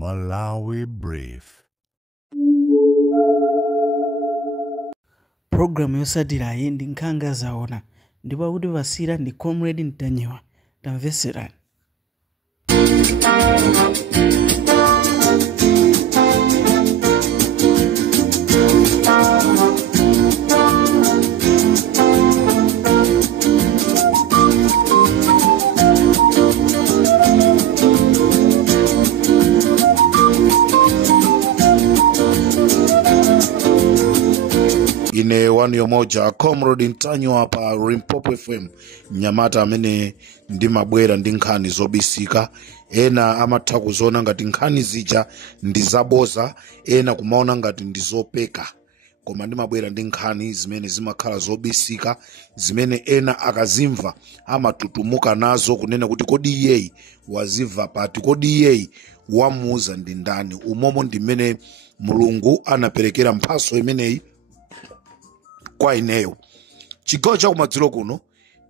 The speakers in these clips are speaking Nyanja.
Malawi Brief. Programu yosadira ndi nkhanga zaona ndipo kuti vasira ndi Comrade Ntanyiwa tamveserani. Ine wanu yomoja Comrade Ntanyiwa pa Limpopo FM Nyamata amene ndimabwera ndi nkhani zobisika. Ena amatha kuziona ngati nkhani zija ndi zaboza, ena kumaona ngati ndi zopeka, koma ndimabwera ndi nkhani zimene zimakhala zobisika, zimene ena akazimva amatutumuka nazo kunena kuti kodi iyeyi wazimva pati, kodi iyeyi wamuuza ndi ndani. Umomo ndi mmene Mulungu anaperekera mphaso imeneyi kwa ineyo. Chigawo cha kumadzulo kuno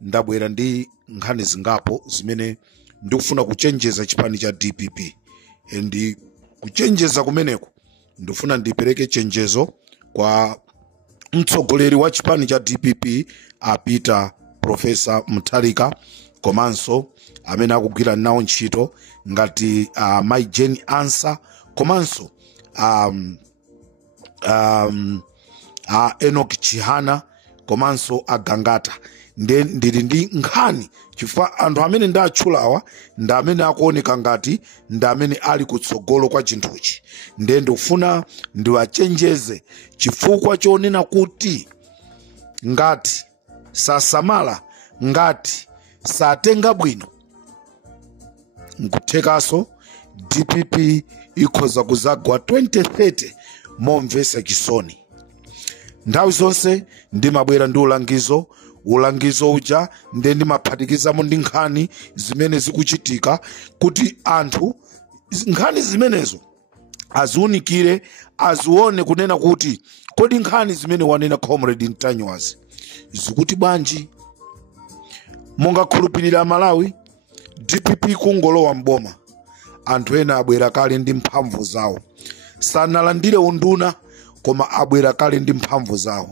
ndabwera ndi nkhani zingapo zimene ndikufuna kuchenjeza chipani cha DPP. Ndi kuchenjeza kumeneko ndifuna ndipereke chenjezo kwa mtsogoleri wa chipani cha DPP apita Profesa Mutharika, komanso amene akugwira nawo ntchito ngati Mai Jane Ansa, komanso Enoch Chihana, komanso Agangata. Ndili ndi nkhani chifukwa anthu amene ndatchulawa ndi amene akuoneka ngati ndi amene ali kutsogolo kwa chinthuchi. Ndikufuna ndiwachenjeze chifukwa chonena kuti ngati sasamala, ngati satenga bwino, nkuthekaso DPP ikhoza kuzagwa 2030 momvesa chisoni. Nthawi zonse ndimabwera ndi ulangizo uja ndimaphatikizamo ndi nkhani zimene zikuchitika kuti anthu nkhani zimenezo aziunikire, azione kunena kuti kodi nkhani zimene wanena Comrade Ntanyiwa zikuti bwanji. Mungakhulupirira Malawi DPP kungolowa mboma, anthu ena abwera kale ndi mphamvu zawo, sanalandire unduna koma abwera kale ndi mphamvu zawo.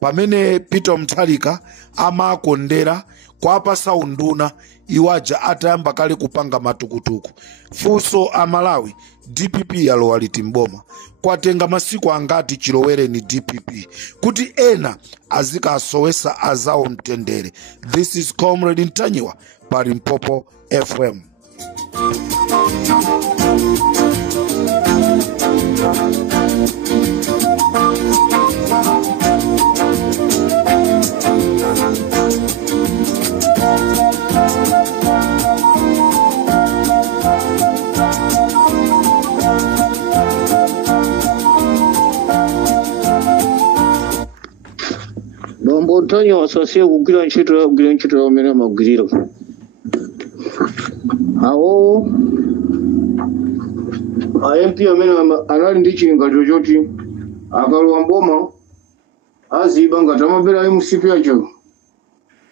Pamene Peter Mutharika amakondera kwa apasa unduna, iwaja atayamba kale kupanga matukutuku. Funso a Malawi DPP yalowa liti mboma, kwatenga masiku angati chilowereni DPP kuti ena azikasowesa azawo mtendere. This is Comrade Ntanyiwa pa Limpopo FM. Bombo Ntanyiwa asasiye kugwira ntchito amene amagwirira. Awo MP amene anali ndi chilingaliro choti akalowa mboma aziba ngati amapera MCP acho,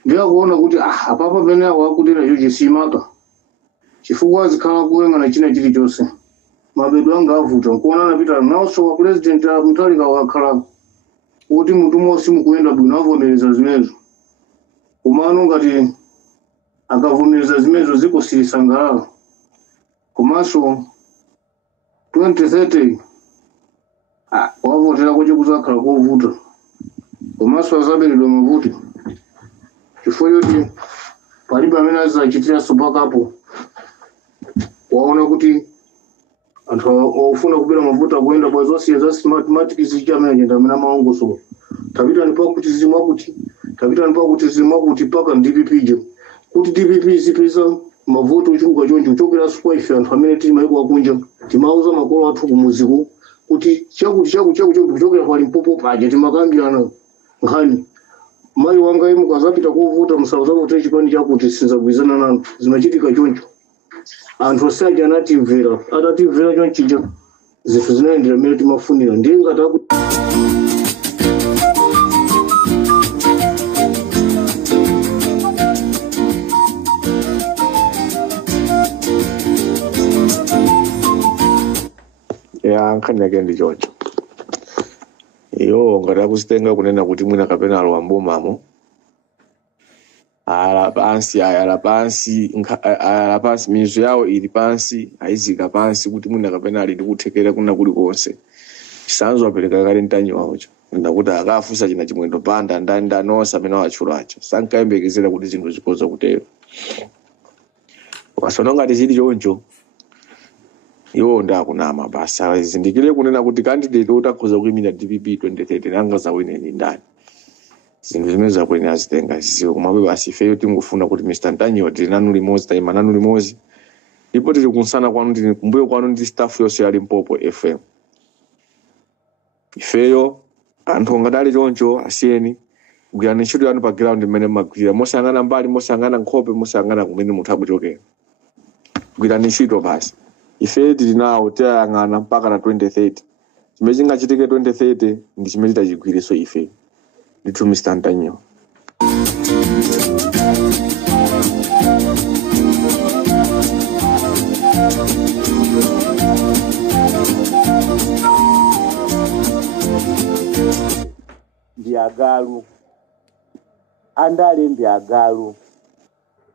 ndiye akuona kuti apapa pene akutera icho chisimaka chifukwa azikhala kuyang'ana china chilichonse. Mabedo anga avuta nkuona anapita nawonso wa President Mutharika wakhala kuti munthu monse mukuyenda bwino avomereza zimenezo. Komano ngati akavomereza zimenezo zikosirisangalala, komanso 2030 wavotera kuti kuzakhala kovuta, komanso azaberedwa mavuti chifukwa choti palibe amene azachitiranso pakapo. Waona kuti anthu ofuna kubera mavuta akuyenda bwa zosiya za smartmatic zicha amene ajenda amene amaongoso tapitani pakuti zimwakuti, tapitani pakuti zimwakuti paka DPP je kuti DPP zipeza mavuto ochuluka choncho kuchokera kwa ife anthu amene tili mayiko akunja timauza makolo athu kumuziko kuti chakuti kuchokera kwa Limpopo paja timakambirana nkhani. Mai wanga imu kazapita kuvuta musauza chipani chakuti sinzagwizana nanu zimachitika choncho. Anthu osaja anatimvera chonchija zinthu zinaendera mmene timafunira. Ndiye ngati ya nkhani yake ndi choncho. Iyo ngati akuzitenga kunena kuti mwina kapena alowa mbomamo ayala pansi mizu yawo ili pansi ayizika pansi kuti mwina kapena ali ndikuthekera kuna kuli konse chisanzo apereka kale mtanyi wawocho ndakuti akafusa china chimwendo panda ndanosa amene wachulacho sankayembekezera kuti zinthu zikoza kutero wasona ngati zili choncho iwo ndakunama basa azindikire kunena kuti candidate utakhoza kuyimira DPP 2030 nanga zawine ni ndani zinthu zimene zakwenera azitenga ziwo kumabe basi ifeyo tingofuna kuti Mr. Ntanyiwa tilinanu limodzi tayima nanu limodzi ndipo tili kunsana kwanu tili kumbuyo kwanu ndi staff yonse ya Limpopo FM. Ifeyo anthu ngadali choncho asiyeni kugwirani ntchito yanu pa ground imene mmagwira mosangana mbali mosangana nkhope mosangana kumene munthu akuchokera kugwirani ntchito basi. Ife tili nawo tiyang'ana mpaka na 2030 chimene chingachitike 2030 ndi chimene tachigwireso ife ndithu Mr. Ntanyiwa. Ndiagalu andale ndiagalu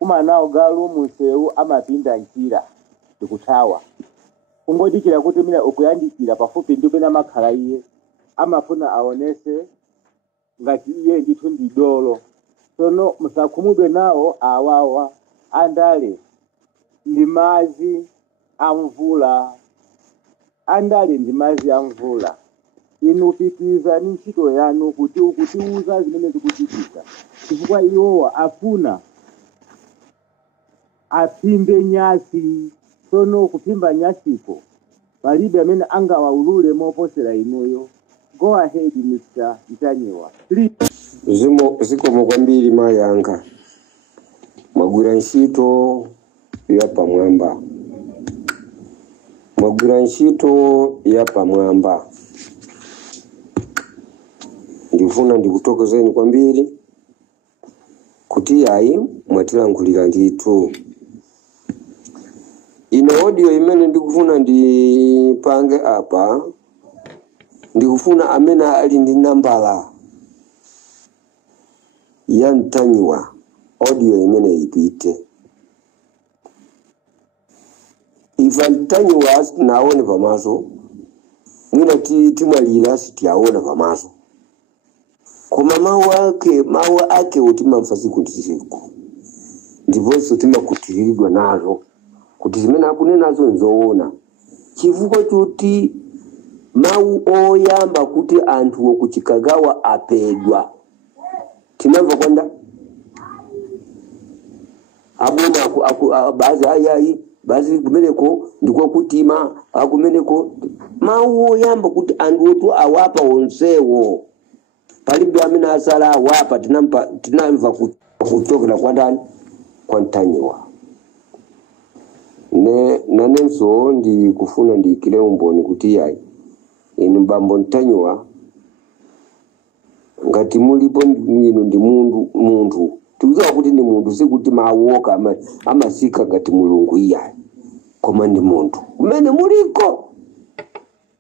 umanawo galu munsewu amapinda njira ndikuthawa kungodikira kuti mina ukuyandikira pafupi ndi pena makhala iye amafuna aonese ngati iye ndithu ndidolo sono musakhumudwe nawo awawa andale ndi mazi amvula andale ndi mazi amvula inu pitiza ni ntchito yanu kutiuza zimene zikuchitika chifukwa iwowa afuna aphimbe nyasi sono kuphimba nyasiko palibe amene angawaulule moposera inuyo. Go ahead Mr. Ntanyiwa. Zikomo kwambiri mayanga mwagwira ntchito ya pamwamba ndifuna ndikutokozeni kwambiri kuti yayi mwatilankhulira ndithu. Ino audio imene ndikufuna ndipange apa ndikufuna amene ali ndi nambala ya Ntanyiwa audio imene ipite. Ifa Ntanyiwa naone pamaso mwina timwalira sitiaona pamaso koma mawu ake utimamfasi kundisiku ndiponso timakutiridwa nazo kuti zimene akunenazo nzoona chifukwa choti mawu oyamba kuti anthu okuchikagawa apedwa tinamva kwanda abona bazi ayayi bazi kumeneko ndiko kutima akumeneko mawu oyamba kuti anthu otu awapa onsewo palibe amene asala awapa tinamva kuchokera kwa ndani kwa Ntanyiwa. Nanenso ndikufuna ndikile umboni kuti yayi inu mbambo Ntanyiwa ngati mulipo inu ndi munthu tikudziwa kuti ni munthu sikuti mawoka amasika ngati mulungu iyayi koma ndi munthu kumene muliko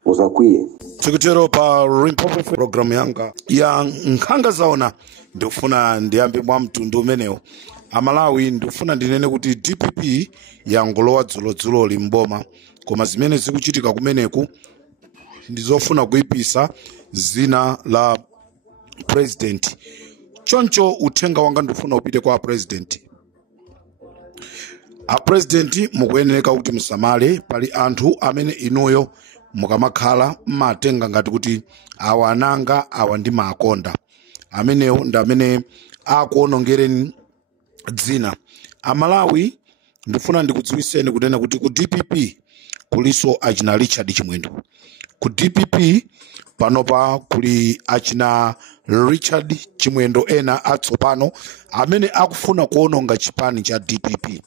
musakwiye. Tikutero pa Limpopo program yanga ya nkhanga zaona ndikufuna ndiyambe mwa mtundu umenewo amalawi ndikufuna ndinene kuti DPP yangolowa dzulo limboma koma zimene zikuchitika kumeneku ndizofuna kuipisa zina la president. Choncho uthenga wanga ndifuna upite kwa president. A president mukuyeneka kuti musamale pali anthu amene inuyo mukamakhala matenga ngati kuti awa ananga awa ndi makonda amenewo ndi amene akuonongereni dzina. Amalawi ndifuna ndikudziwiseni kunena kuti ku DPP kuliso achina Richard Chimwendo. Ku DPP panopa kuli achina Richard Chimwendo ena atsopano amene akufuna kuononga chipani cha DPP.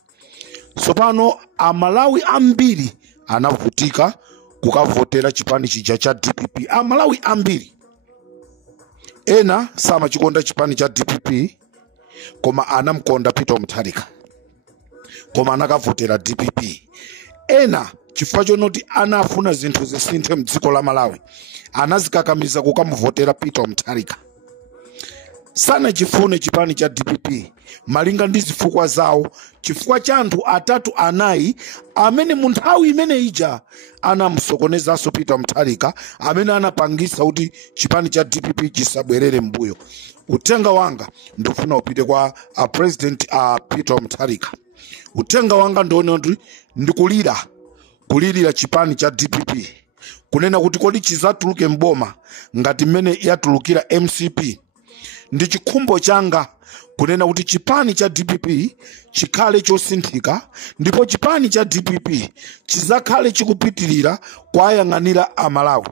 Tsopano amalawi ambiri anavutika kukavotera chipani chija cha DPP. Amalawi ambiri ena samachikonda chipani cha DPP koma anamkonda Peter Mutharika koma anakavotera DPP. Ena chifukwa chonoti anafuna zinthu zisinthe mdziko la Malawi anazikakamiza kukamuvotera Peter Mutharika. Sanachifune chipani cha DPP malinga ndi zifukwa zawo, chifukwa cha anthu atatu anayi amene mu nthawi imene ija anamusokonezanso Peter Mutharika, amene anapangisa kuti chipani cha DPP chisabwerere mbuyo. Uthenga wanga ndofuna upite kwa President Peter Mutharika. Uthenga wanga ndionoti kulirira chipani cha DPP, kunena kuti kodi chizatuluke mboma ngati mmene yatulukira MCP. Ndi chikhumbo changa kunena kuti chipani cha DPP chikhale chosinthika, ndipo chipani cha DPP chizakhale chikupitirira kwayang'anira Amalawi.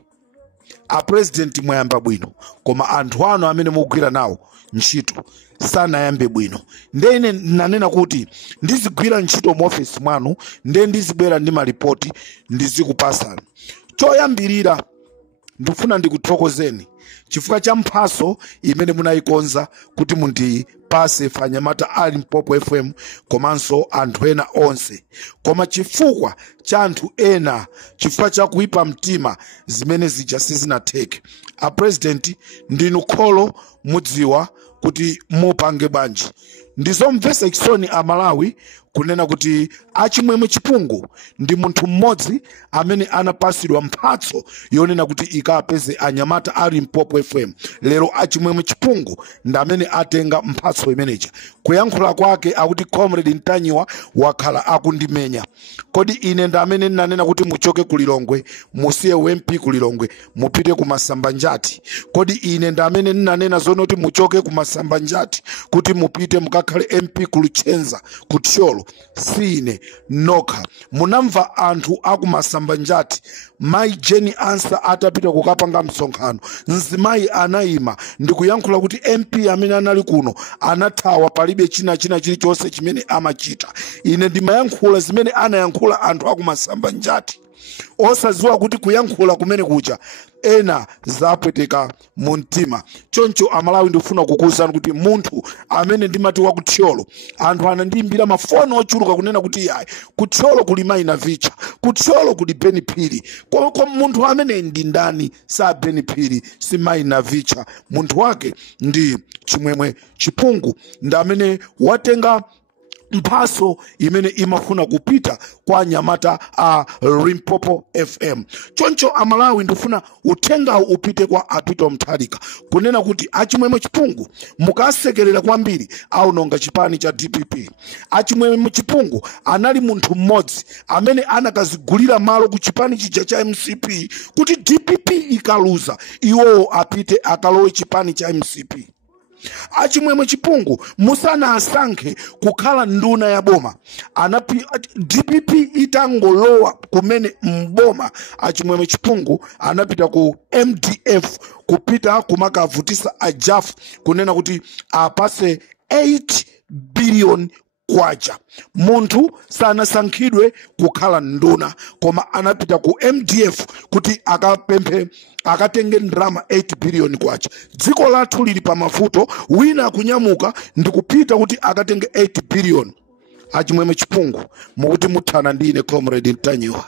President mwayamba bwino, koma anthu anu amene mugwira nawo ntchito sanayambe bwino. Ndene nanena kuti ndizigwira ntchito mu office mwanu, ndizibwera ndi malipoti ndizikupasani. Choyambirira ndifuna ndikuthokozeni chifukwa cha mphaso imene munayikonza kuti mundipase Fanyamata ali Limpopo FM komanso anthu ena onse, koma chifukwa cha anthu ena, chifukwa cha kuipa mtima zimene zija sizinatheke. President ndinu kholo mudziwa kuti mupange bwanji. Ndizomvetsa chisoni Amalawi kunena kuti Achimwemwe Chipungu ndi munthu mmodzi amene anapasidwa mphatso yonena kuti ikapeze anyamata ali Limpopo FM. Lero Achimwemwe Chipungu ndi amene atenga mphatso imeneja. Kuyankhula kwake akuti Comrade Ntanyiwa wakhala akundimenya. Kodi ine ndi amene nanena kuti muchoke ku Lilongwe, musiye MP ku Lilongwe, mupite ku Masambanjati? Kodi ine ndi amene nanena zonoti muchoke ku Masambanjati kuti mupite mukakhale MP ku Luchenza, ku Thyolo? Sine nokha. Munamva anthu aku Masambanjati Mai Jenny Answer atapita kukapanga msonkhano, Nzimayi anayima ndikuyankhula kuti MP amene anali kuno anathawa, palibe china chilichonse chimene amachita. Ine ndimayankhula zimene anayankhula anthu aku Masambanjati, osaziwa kuti kuyankhula kumene kuja ena zapweteka mu mtima. Choncho Amalawi ndifuna kukuwuzani kuti munthu amene ndimati wa ku Thyolo, anthu anandiyimbira mafoni ochuluka kunena kuti yayi ku Thyolo kuli Mai Navicha, ku Thyolo kuli Beni Phiri. Kwa munthu amene ndi ndani? Sa Beni Phiri, si Mai Navicha. Munthu wake ndi Chimwemwe Chipungu, ndi amene watenga mphaso imene imafuna kupita kwa anyamata Limpopo FM. Choncho Amalawi ndifuna uthenga upite kwa Peter Mutharika kunena kuti Achimwemwe Chipungu mukasekerera kwambiri aunonga chipani cha DPP. Achimwemwe Chipungu anali munthu mmodzi amene anakazigulira malo ku chipani chija cha MCP kuti DPP ikaluza iwo apite akalowe chipani cha MCP. Achimwemwe Chipungu musana asankhe kukhala nduna ya boma, DPP itangolowa kumene mboma, Achimwemwe Chipungu anapita ku MDF kupita kumakavutisa ajafu kunena kuti apase 8 billion kwacha. Munthu sanasankhidwe kukhala nduna, koma anapita ku MDF kuti akatenge ndrama 8 billion kwacha. Dziko lathu lili pa mavuto, wina kunyamuka ndikupita kuti akatenge 8 billion. Achimwemwe Chipungu mukuti muthana ndine Comrade Ntanyiwa.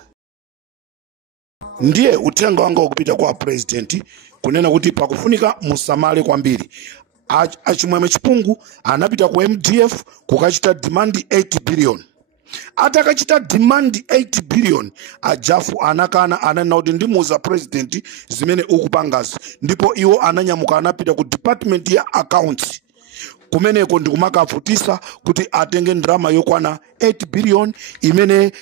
Ndiye uthenga wanga ukupita kwa President kunena kuti pakufunika musamale kwambiri. Achimwemwe Chipungu anapita ku MDF kukachita demand 8 billion. Atakachita demand 8 billion, ajafu anakana, ananena kuti ndimuza President zimene ukupangazi. Ndipo iwo ananyamuka anapita ku department ya accounts, kumeneko ndikumakavutisa kuti atenge ndrama yokwana 8 billion imene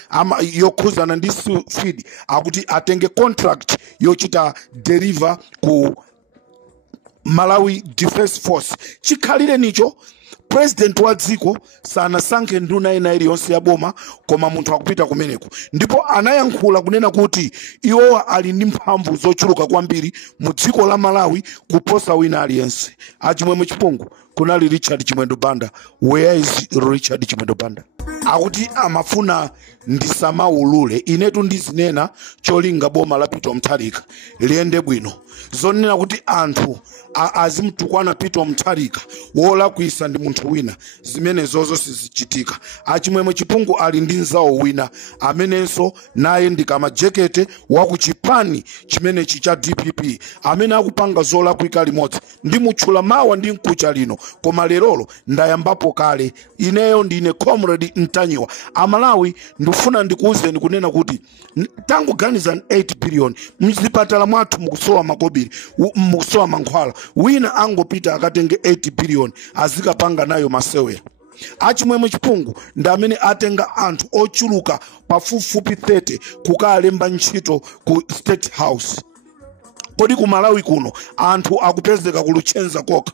yokhuzana ndi feed, akuti atenge contract yochita deliver ku Malawi Defense Force. Chikhalire nicho President wa dziko sanasankhe nduna ina iliyonse ya boma, koma munthu akupita kumeneko. Ndipo anayankhula kunena kuti iwo ali ndi mphamvu zochuluka kwambiri mu dziko la Malawi kuposa wina aliyense. Achimwemwe Chipungu kunali Richard Chimwendo Banda. Where is Richard Chimwendo Banda? Akuti amafuna ndisamaulule. Inetu ndizinena cholinga boma la Peter Mutharika liyende bwino. Zonena kuti anthu azimtukwana Peter Mutharika wola kuisa ndi munthu munthu wina zimenezozo sizichitika. Achimwemwe Chipungu ali ndi nzawo wina amenenso naye ndikamajekete wa kuchipani chimenechi cha DPP amene akupanga zolakwika limodzi ndi mutchula mawa ndi mkucha lino, koma lerolo ndayambapo kale. Ineyo ndine Comrade Ntanyiwa. Amalawi ndifuna ndikuwuzeni kunena kuti tangu ganizani 8 billion mzipatala mwathu mukusowa makobiri, mukusowa mankhwala, wina angopita akatenge 8 billion azikapanga nayo masewera. Achimwemwe Chipungu ndi amene atenga anthu ochuluka pafupifupi 30 kukalemba ntchito ku State House. Kodi ku Malawi kuno anthu akupezeka kulutchenza koka.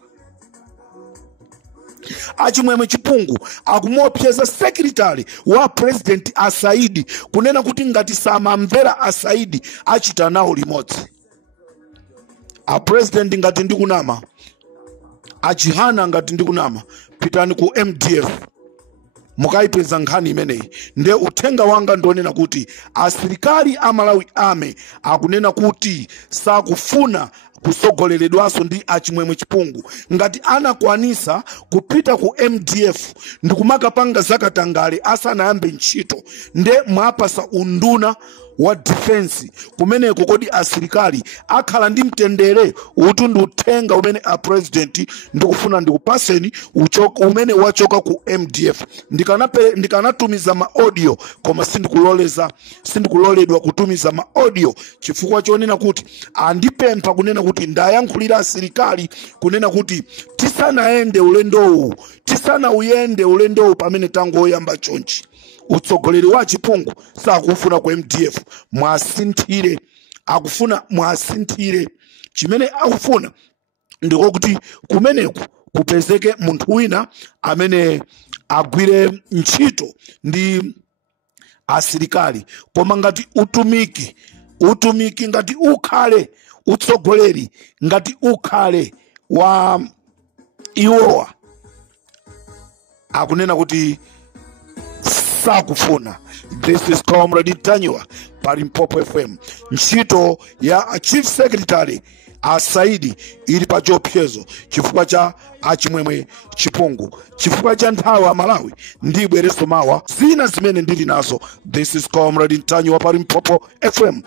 Achimwemwe Chipungu akumopseza secretary wa president Asaidi kunena kuti ngati samamvera Asaidi achita nawo limodzi. A president ngati ndikunama, achihana ngati ndikunama, pitani ku MDF mukaipeza nkhani imeneyi. Nde uthenga wanga ndonena kuti asilikali a Malawi ame akunena kuti sakufuna kusogoleredwaso ndi Achimwemwe Chipungu. Ngati anakwanisa kupita ku MDF ndikumakapanga zakatangale asanayambe ntchito, nde mwapasa unduna wa defense kumeneko kodi asilikali akhala ndi mtendere utu ndi uthenga umene a president ndikufuna ndikupaseni umene wachoka ku MDF. Ndikanatumiza ma audio koma sindikuloledwa kutumiza ma audio chifukwa chonena kuti andipempha kunena kuti ndayankhulira asilikali kunena kuti tisanaende ulendowu, tisanauyende ulendowu pamene tangoyamba chonchi. Utsogoleri wa Chipungu sakufuna ku MDF mwasinthire, akufuna mwasinthire. Chimene akufuna ndiko kuti kumeneku kupezeke munthu wina amene agwire ntchito ndi asilikali. Koma ngati utumiki ngati ukhale utsogoleri, ngati ukhale wa iwowa, akunena kuti sakufuna. This is Comrade Ntanyiwa pa Limpopo FM. Ntchito ya Chief Secretary Asaidi ili pa chiopsezo chifukwa cha Achimwemwe Chipungu, chifukwa cha nthawi ya Malawi ndibwereso mawa zina zimene ndili nazo. This is Comrade Ntanyiwa pa Limpopo FM.